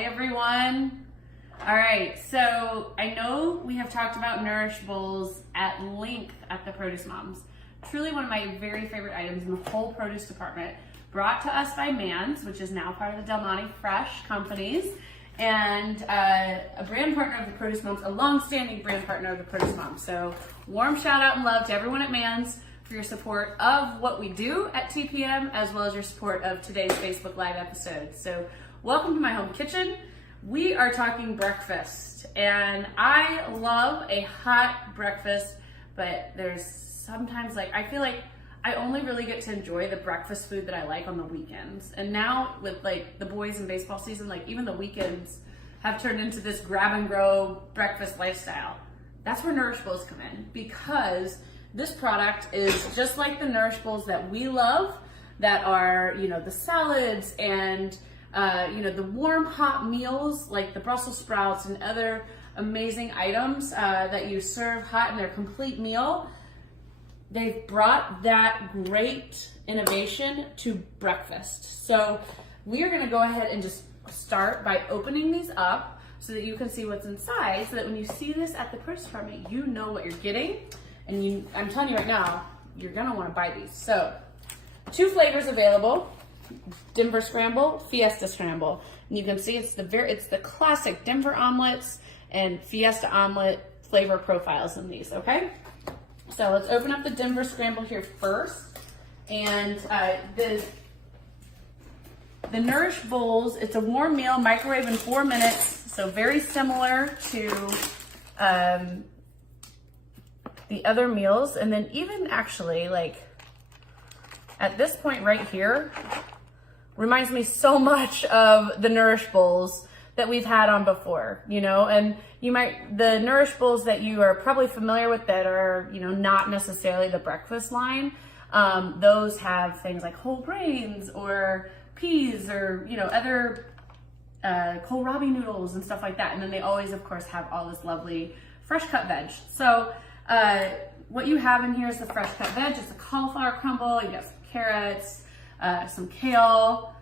Hi everyone. All right, so I know we have talked about Nourish Bowls at length at the Produce Moms. Truly one of my very favorite items in the whole produce department. Brought to us by Mann's, which is now part of the Del Monte Fresh companies, and a brand partner of the Produce Moms, a long-standing brand partner of the Produce Moms. So warm shout out and love to everyone at Mann's for your support of what we do at TPM, as well as your support of today's Facebook Live episode. So welcome to my home kitchen. We are talking breakfast, and I love a hot breakfast, but there's sometimes I feel like I only really get to enjoy the breakfast food that I like on the weekends. And now with the boys in baseball season, even the weekends have turned into this grab and go breakfast lifestyle. That's where Nourish Bowls come in, because this product is just like the Nourish Bowls that we love, that are, the salads and, the warm hot meals like the Brussels sprouts and other amazing items that you serve hot in their complete meal. They've brought that great innovation to breakfast. So we are gonna go ahead and just start by opening these up so that you can see what's inside, so that when you see this at the produce department, you know what you're getting. And I'm telling you right now, you're gonna wanna buy these. So, 2 flavors available: Denver Scramble, Fiesta Scramble. And you can see it's the classic Denver omelets and Fiesta omelet flavor profiles in these, okay? So let's open up the Denver Scramble here first. And the Nourish Bowls, it's a warm meal, microwave in 4 minutes, so very similar to the other meals. And then even actually, at this point right here, reminds me so much of the Nourish Bowls that we've had on before, and the Nourish Bowls that you are probably familiar with that are, not necessarily the breakfast line. Those have things like whole grains or peas or, other kohlrabi noodles and stuff like that. And then they always, of course, have all this lovely fresh cut veg. So what you have in here is the fresh cut veg. It's a cauliflower crumble. You got some carrots, some kale,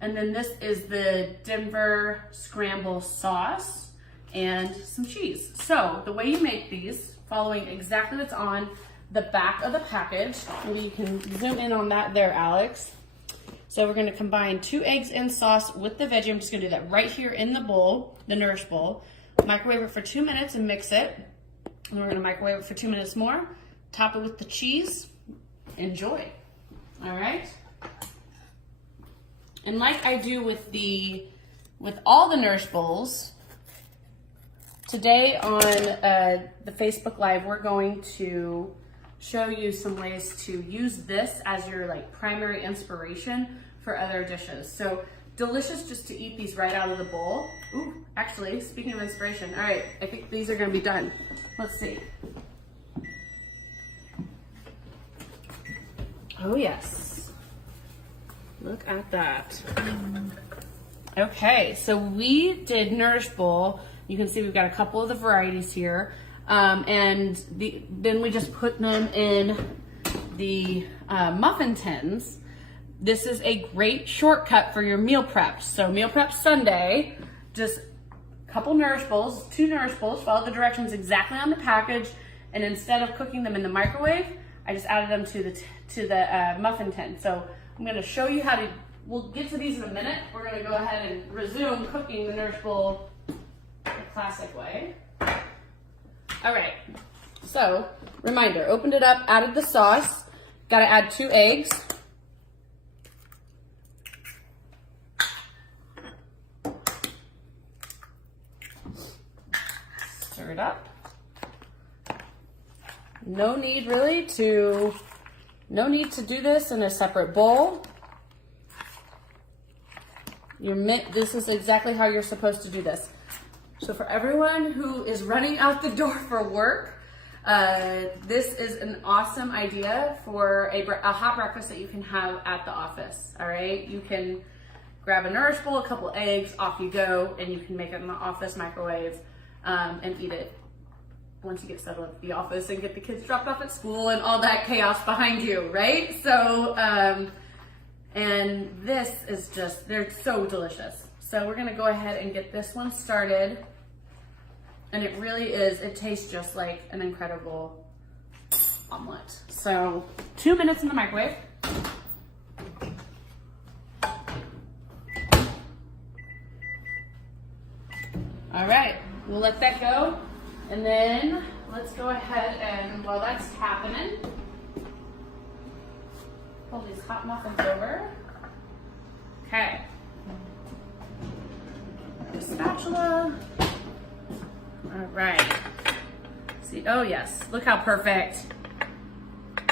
and then this is the Denver Scramble sauce and some cheese. So the way you make these, following exactly what's on the back of the package, maybe you can zoom in on that there, Alex. So we're gonna combine 2 eggs and sauce with the veggie. I'm just gonna do that right here in the bowl, the Nourish Bowl. Microwave it for 2 minutes and mix it. And we're gonna microwave it for 2 minutes more. Top it with the cheese. Enjoy. All right. And like I do with all the Nourish Bowls, today on the Facebook Live, we're going to show you some ways to use this as your primary inspiration for other dishes. So delicious just to eat these right out of the bowl. Ooh, actually, speaking of inspiration, all right, I think these are gonna be done. Let's see. Oh yes. Look at that. Okay, so we did Nourish Bowl. You can see we've got a couple of the varieties here. And then we just put them in the muffin tins. This is a great shortcut for your meal preps. So meal prep Sunday, just a couple Nourish Bowls, 2 Nourish Bowls, follow the directions exactly on the package. And instead of cooking them in the microwave, I just added them to the muffin tin. So I'm gonna show you how to, we'll get to these in a minute. We're gonna go ahead and resume cooking the Nourish Bowl the classic way. All right, so reminder, opened it up, added the sauce, gotta add 2 eggs. Stir it up. No need to do this in a separate bowl. This is exactly how you're supposed to do this. So for everyone who is running out the door for work, this is an awesome idea for a hot breakfast that you can have at the office, all right? You can grab a Nourish Bowl, a couple eggs, off you go, and you can make it in the office microwave and eat it once you get settled at the office and get the kids dropped off at school and all that chaos behind you, right? So, and this is just, they're so delicious. So we're gonna go ahead and get this one started. And it really is, it tastes just like an incredible omelet. So 2 minutes in the microwave. All right, we'll let that go. And then let's go ahead and while that's happening, pull these hot muffins over. Okay. The spatula. All right. See, oh yes, look how perfect.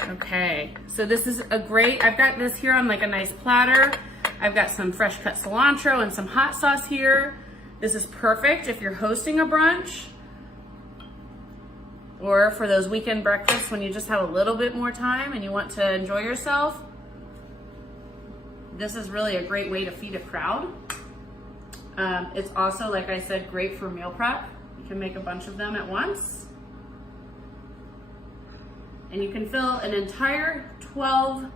Okay, so this is a great, I've got this here on like a nice platter. I've got some fresh cut cilantro and some hot sauce here. This is perfect if you're hosting a brunch or for those weekend breakfasts when you just have a little bit more time and you want to enjoy yourself. This is really a great way to feed a crowd. It's also, like I said, great for meal prep. You can make a bunch of them at once. And you can fill an entire 12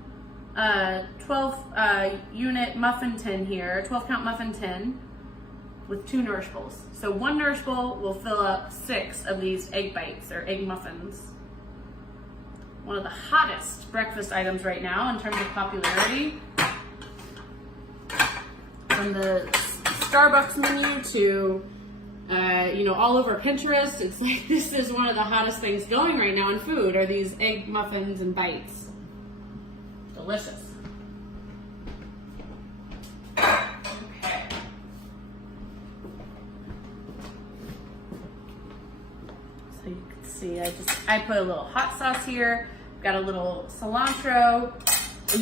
unit muffin tin here, 12 count muffin tin with 2 Nourish Bowls. So 1 Nourish Bowl will fill up 6 of these egg bites or egg muffins. One of the hottest breakfast items right now in terms of popularity. From the Starbucks menu to all over Pinterest, it's like this is one of the hottest things going right now in food are these egg muffins and bites. Delicious. Okay. So you can see I put a little hot sauce here, got a little cilantro, and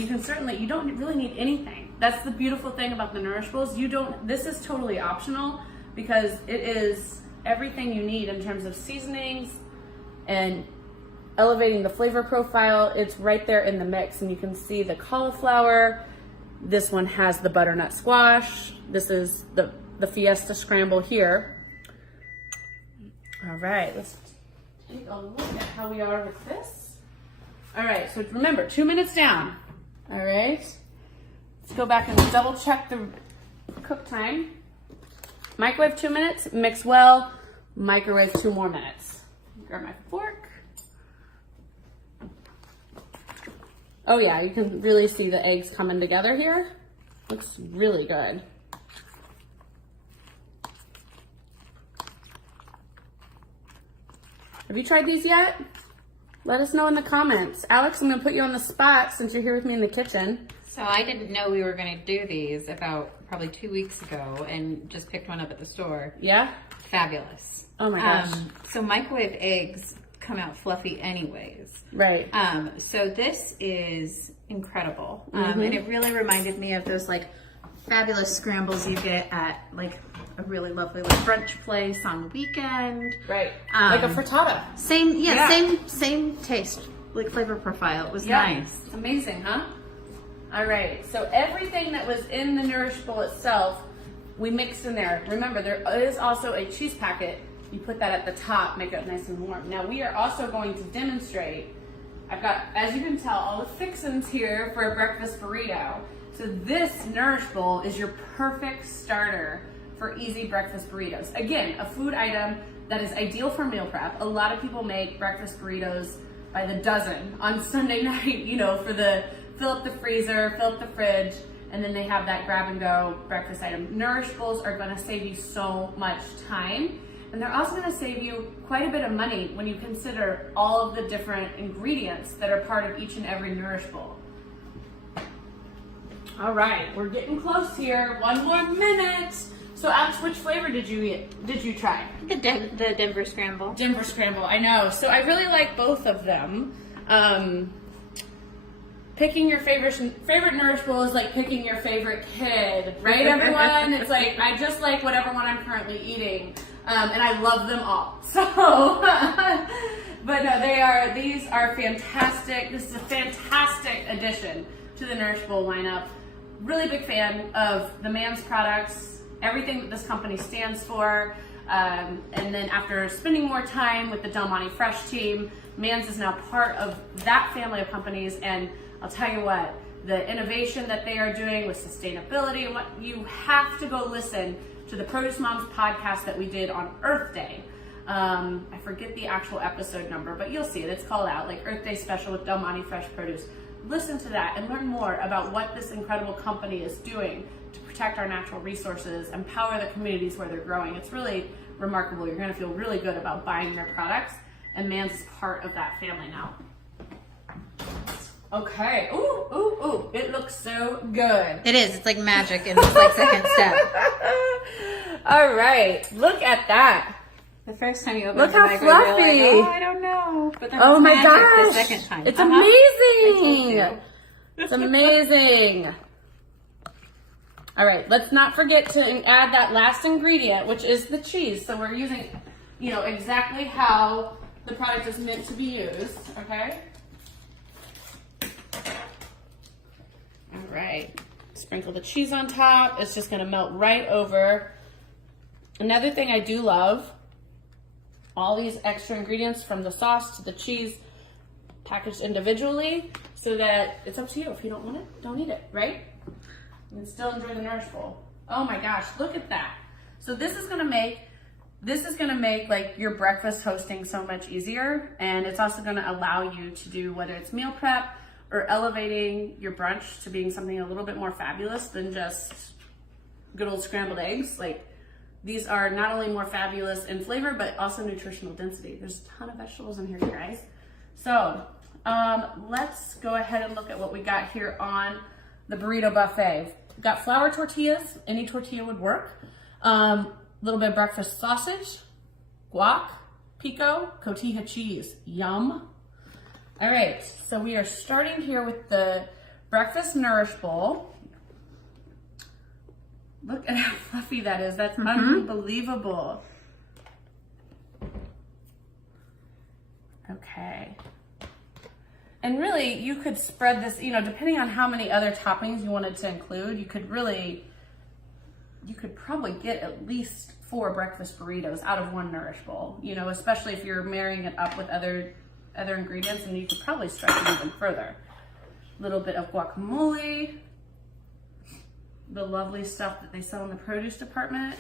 you don't really need anything. That's the beautiful thing about the Nourish Bowls. This is totally optional because it is everything you need in terms of seasonings and elevating the flavor profile. It's right there in the mix, and you can see the cauliflower. This one has the butternut squash. This is the Fiesta scramble here. All right, let's take a look at how we are with this. All right, so remember, 2 minutes down. All right, let's go back and double check the cook time. Microwave 2 minutes, mix well, microwave 2 more minutes. Grab my fork. Oh yeah, you can really see the eggs coming together here. Looks really good. Have you tried these yet? Let us know in the comments. Alex, I'm gonna put you on the spot since you're here with me in the kitchen. So I didn't know we were gonna do these about probably 2 weeks ago and just picked one up at the store. Yeah? Fabulous. Oh my gosh. So microwave eggs come out fluffy anyways. Right. So this is incredible. And it really reminded me of those like fabulous scrambles you get at like a really lovely like brunch place on the weekend. Right. Like a frittata. Same taste, like flavor profile. It was nice. It's amazing, huh? All right, so everything that was in the Nourish Bowl itself, we mixed in there. Remember, there is also a cheese packet. You put that at the top, make it nice and warm. Now we are also going to demonstrate. I've got, as you can tell, all the fixins here for a breakfast burrito. So this Nourish Bowl is your perfect starter for easy breakfast burritos. Again, a food item that is ideal for meal prep. A lot of people make breakfast burritos by the dozen on Sunday night, for the fill up the freezer, fill up the fridge, and then they have that grab and go breakfast item. Nourish Bowls are gonna save you so much time, and they're also gonna save you quite a bit of money when you consider all of the different ingredients that are part of each and every Nourish Bowl. All right, we're getting close here. 1 more minute. So Alex, which flavor did you try? The Denver Scramble. Denver Scramble, I know. So I really like both of them. Picking your favorite Nourish Bowl is like picking your favorite kid, right, everyone? It's like, I just like whatever one I'm currently eating, and I love them all. So, but no, these are fantastic. This is a fantastic addition to the Nourish Bowl lineup. Really big fan of the Mann's products, everything that this company stands for, and then after spending more time with the Del Monte Fresh team, Mann's is now part of that family of companies, and I'll tell you what, the innovation that they are doing with sustainability and what you have to go listen to the Produce Moms podcast that we did on Earth Day. I forget the actual episode number, but you'll see it. It's called out, like Earth Day Special with Del Monte Fresh Produce. Listen to that and learn more about what this incredible company is doing to protect our natural resources, empower the communities where they're growing. It's really remarkable. You're gonna feel really good about buying their products, and Mann's is part of that family now. Okay, ooh, ooh, ooh, it looks so good. It is, it's like magic in this like second step. All right, look at that. The first time you open Look the how microwave, fluffy. you're like, oh, I don't know. But then Oh it's my magic gosh, the second time. it's I told you. amazing. It's amazing. All right, let's not forget to add that last ingredient, which is the cheese. So we're using, you know, exactly how the product is meant to be used, okay? All right, sprinkle the cheese on top. It's just gonna melt right over. Another thing I do love, all these extra ingredients from the sauce to the cheese packaged individually so that it's up to you. If you don't want it, don't eat it, right? You can still enjoy the Nourish Bowl. Oh my gosh, look at that. So this is gonna make like your breakfast hosting so much easier, and it's also gonna allow you to do, whether it's meal prep or elevating your brunch to being something a little bit more fabulous than just good old scrambled eggs. Like, these are not only more fabulous in flavor, but also nutritional density. There's a ton of vegetables in here, you guys. So let's go ahead and look at what we got here on the burrito buffet. We've got flour tortillas, any tortilla would work. A little bit of breakfast sausage, guac, pico, cotija cheese, yum. All right, so we are starting here with the breakfast Nourish Bowl. Look at how fluffy that is. That's unbelievable. Okay. And really, you could spread this, you know, depending on how many other toppings you wanted to include, you could probably get at least 4 breakfast burritos out of one Nourish Bowl, you know, especially if you're marrying it up with other ingredients, and you could probably stretch it even further. A little bit of guacamole, the lovely stuff that they sell in the produce department.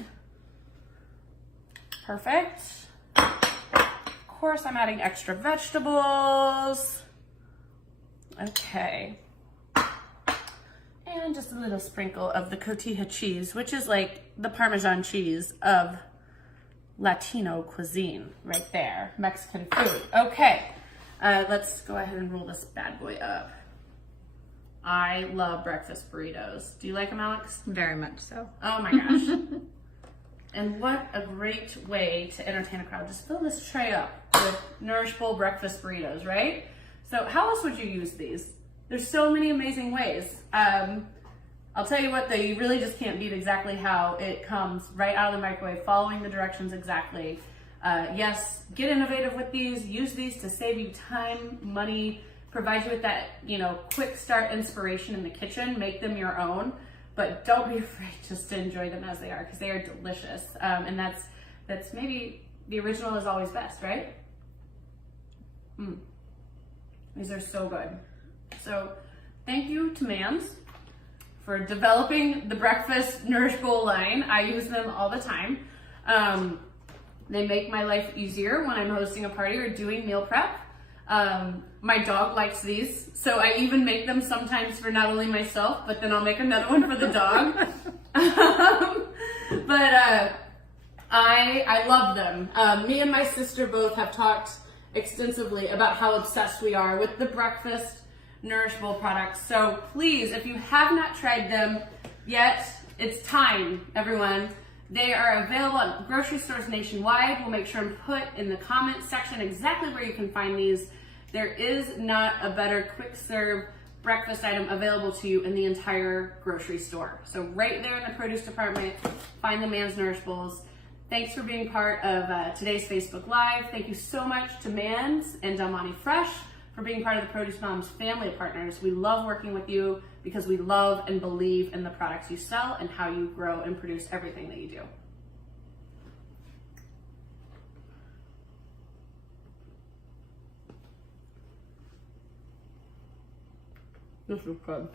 Perfect. Of course, I'm adding extra vegetables. Okay. And just a little sprinkle of the cotija cheese, which is like the Parmesan cheese of Latino cuisine right there, Mexican food. Okay, let's go ahead and roll this bad boy up. I love breakfast burritos. Do you like them, Alex? Very much so. Oh my gosh. And what a great way to entertain a crowd. Just fill this tray up with Nourish Bowl breakfast burritos, right? So how else would you use these? There's so many amazing ways. I'll tell you what though, you really just can't beat exactly how it comes right out of the microwave, following the directions exactly. Yes, get innovative with these. Use these to save you time, money, provide you with that, you know, quick start inspiration in the kitchen. Make them your own, but don't be afraid just to enjoy them as they are, because they are delicious. And that's maybe the original is always best, right? These are so good. So thank you to Mann's for developing the breakfast Nourish Bowl line. I use them all the time. They make my life easier when I'm hosting a party or doing meal prep. My dog likes these, so I even make them sometimes for not only myself, but then I'll make another one for the dog. I love them. Me and my sister both have talked extensively about how obsessed we are with the breakfast Nourish Bowl products. So please, if you have not tried them yet, it's time, everyone. They are available at grocery stores nationwide. We'll make sure and put in the comment section exactly where you can find these. There is not a better quick serve breakfast item available to you in the entire grocery store. So right there in the produce department, find the Mann's Nourish Bowls. Thanks for being part of today's Facebook Live. Thank you so much to Mann's and Del Monte Fresh for being part of the Produce Moms family of partners. We love working with you because we love and believe in the products you sell and how you grow and produce everything that you do. This is good.